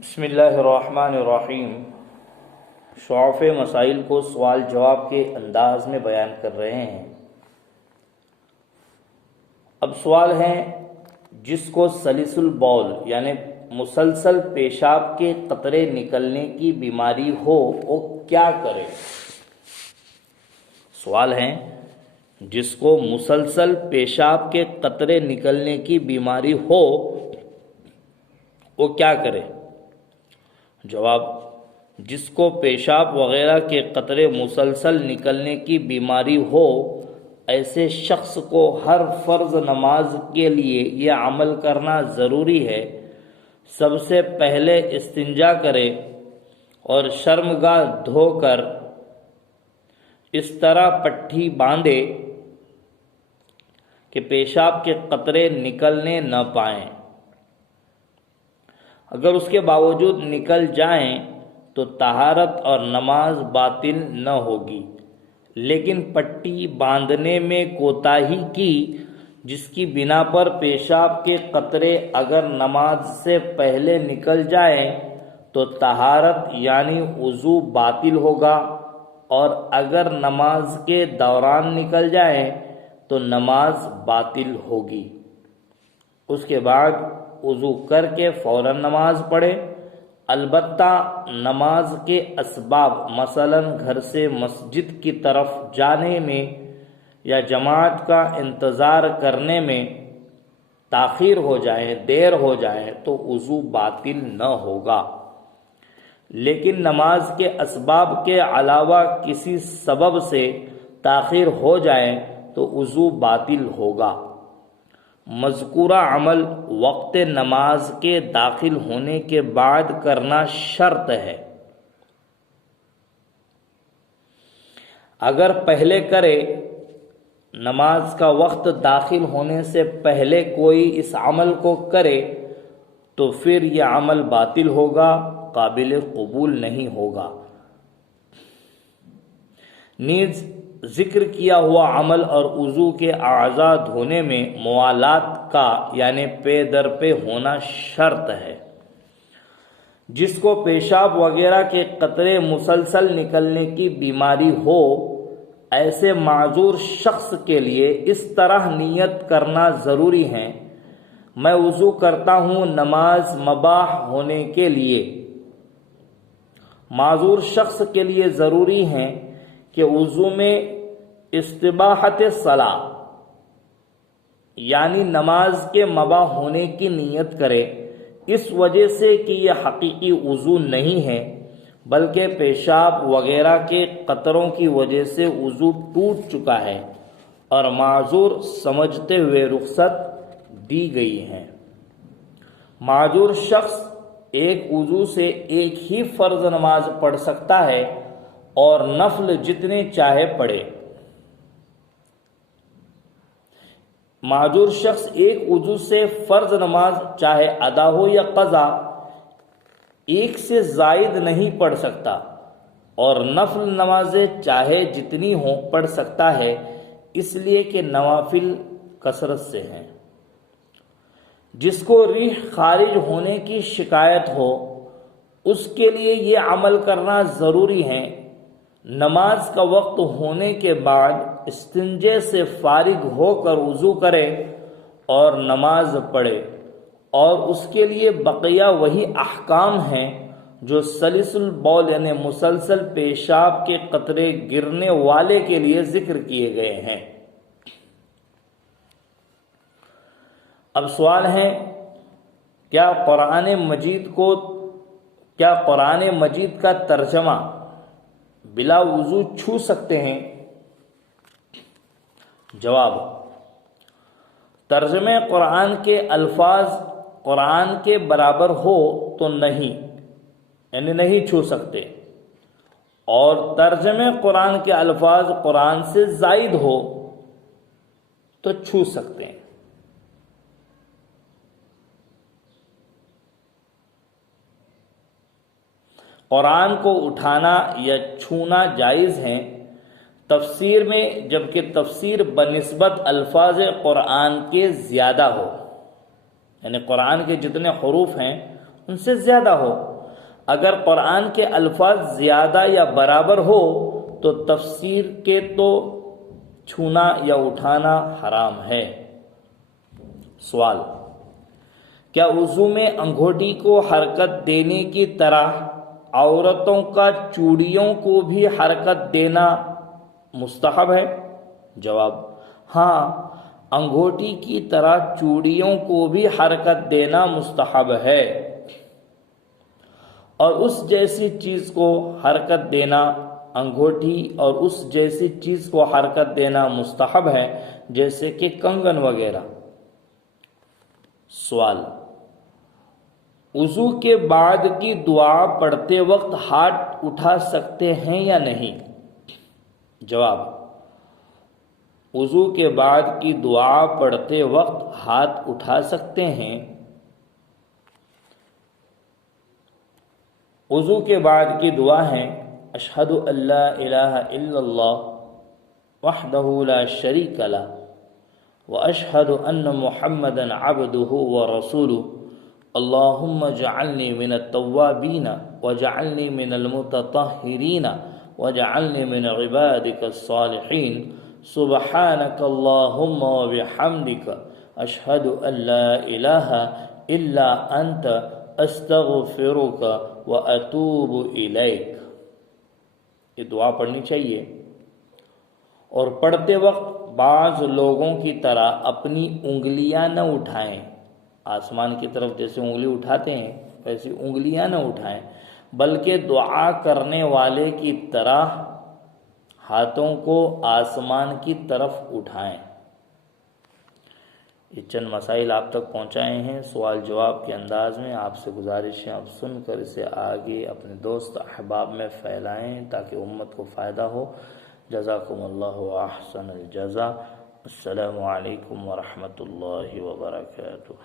بسم اللہ الرحمن الرحیم۔ شعف مسائل کو سوال جواب کے انداز میں بیان کر رہے ہیں۔ اب سوال ہے، جس کو سلس البول یعنی مسلسل پیشاب کے قطرے نکلنے کی بیماری ہو وہ کیا کرے؟ سوال ہے، جس کو مسلسل پیشاب کے قطرے نکلنے کی بیماری ہو وہ کیا کرے؟ جواب، جس کو پیشاب وغیرہ کے قطرے مسلسل نکلنے کی بیماری ہو ایسے شخص کو ہر فرض نماز کے لیے یہ عمل کرنا ضروری ہے۔ سب سے پہلے استنجا کرے اور شرمگاہ دھو کر اس طرح پٹھی باندھے کہ پیشاب کے قطرے نکلنے نہ پائیں۔ اگر اس کے باوجود نکل جائیں تو طہارت اور نماز باطل نہ ہوگی، لیکن پٹی باندھنے میں کوتاہی کی جس کی بنا پر پیشاب کے قطرے اگر نماز سے پہلے نکل جائیں تو طہارت یعنی وضو باطل ہوگا، اور اگر نماز کے دوران نکل جائیں تو نماز باطل ہوگی۔ اس کے بعد وضو کر کے فوراً نماز پڑھے۔ البتہ نماز کے اسباب مثلا گھر سے مسجد کی طرف جانے میں یا جماعت کا انتظار کرنے میں تاخیر ہو جائے، دیر ہو جائے تو وضو باطل نہ ہوگا، لیکن نماز کے اسباب کے علاوہ کسی سبب سے تاخیر ہو جائے تو وضو باطل ہوگا۔ مذکورہ عمل وقت نماز کے داخل ہونے کے بعد کرنا شرط ہے۔ اگر پہلے کرے، نماز کا وقت داخل ہونے سے پہلے کوئی اس عمل کو کرے تو پھر یہ عمل باطل ہوگا، قابل قبول نہیں ہوگا۔ نیز ذکر کیا ہوا عمل اور وضو کے اعضاء دھونے میں موالات کا یعنی پے در پہ ہونا شرط ہے۔ جس کو پیشاب وغیرہ کے قطرے مسلسل نکلنے کی بیماری ہو ایسے معذور شخص کے لیے اس طرح نیت کرنا ضروری ہے، میں وضو کرتا ہوں نماز مباح ہونے کے لیے۔ معذور شخص کے لیے ضروری ہے کہ وضو میں استباحت صلاح یعنی نماز کے مباح ہونے کی نیت کرے، اس وجہ سے کہ یہ حقیقی وضو نہیں ہے بلکہ پیشاب وغیرہ کے قطروں کی وجہ سے وضو ٹوٹ چکا ہے اور معذور سمجھتے ہوئے رخصت دی گئی ہے۔ معذور شخص ایک وضو سے ایک ہی فرض نماز پڑھ سکتا ہے اور نفل جتنے چاہے پڑھے۔ معذور شخص ایک وضو سے فرض نماز چاہے ادا ہو یا قضا ایک سے زائد نہیں پڑھ سکتا، اور نفل نمازیں چاہے جتنی ہوں پڑھ سکتا ہے، اس لیے کہ نوافل کثرت سے ہیں۔ جس کو ریح خارج ہونے کی شکایت ہو اس کے لیے یہ عمل کرنا ضروری ہے، نماز کا وقت ہونے کے بعد استنجے سے فارغ ہو کر وضو کرے اور نماز پڑھے، اور اس کے لیے بقیہ وہی احکام ہیں جو سلس البول یعنی مسلسل پیشاب کے قطرے گرنے والے کے لیے ذکر کیے گئے ہیں۔ اب سوال ہے، کیا قرآن مجید کا ترجمہ بلا وضو چھو سکتے ہیں؟ جواب، ترجمہ قرآن کے الفاظ قرآن کے برابر ہو تو نہیں، یعنی نہیں چھو سکتے، اور ترجمہ قرآن کے الفاظ قرآن سے زائد ہو تو چھو سکتے ہیں۔ قرآن کو اٹھانا یا چھونا جائز ہے تفسیر میں، جبکہ تفسیر بنسبت الفاظ قرآن کے زیادہ ہو، یعنی قرآن کے جتنے حروف ہیں ان سے زیادہ ہو، اگر قرآن کے الفاظ زیادہ یا برابر ہو تو تفسیر کے تو چھونا یا اٹھانا حرام ہے۔ سوال: کیا وضو میں انگوٹھی کو حرکت دینے کی طرح عورتوں کا چوڑیوں کو بھی حرکت دینا مستحب ہے؟ جواب: ہاں، انگوٹھی کی طرح چوڑیوں کو بھی حرکت دینا مستحب ہے، اور اس جیسی چیز کو حرکت دینا، انگوٹھی اور اس جیسی چیز کو حرکت دینا مستحب ہے، جیسے کہ کنگن وغیرہ۔ سوال: وضو کے بعد کی دعا پڑھتے وقت ہاتھ اٹھا سکتے ہیں یا نہیں؟ جواب: وضو کے بعد کی دعا پڑھتے وقت ہاتھ اٹھا سکتے ہیں۔ وضو کے بعد کی دعا ہے: اشہد ان لا الہ الا اللہ وحدہ لا شریک لہ واشہد ان محمدا عبدہ ورسولہ اللہم اجعلنی من التوابین واجعلنی من المتطہرین واجعلنی من عبادک الصالحین سبحانک اللہم وبحمدک اشہد ان لا الہ الا انت استغفرک واتوب الیک۔ یہ دعا پڑھنی چاہیے، اور پڑھتے وقت بعض لوگوں کی طرح اپنی انگلیاں نہ اٹھائیں، آسمان کی طرف جیسے انگلی اٹھاتے ہیں ویسی انگلیاں نہ اٹھائیں، بلکہ دعا کرنے والے کی طرح ہاتھوں کو آسمان کی طرف اٹھائیں۔ یہ چند مسائل آپ تک پہنچائے ہیں سوال جواب کے انداز میں۔ آپ سے گزارش ہے آپ سن کر اسے آگے اپنے دوست احباب میں پھیلائیں تاکہ امت کو فائدہ ہو۔ جزاکم اللہ احسن الجزا۔ السلام علیکم ورحمۃ اللہ وبرکاتہ۔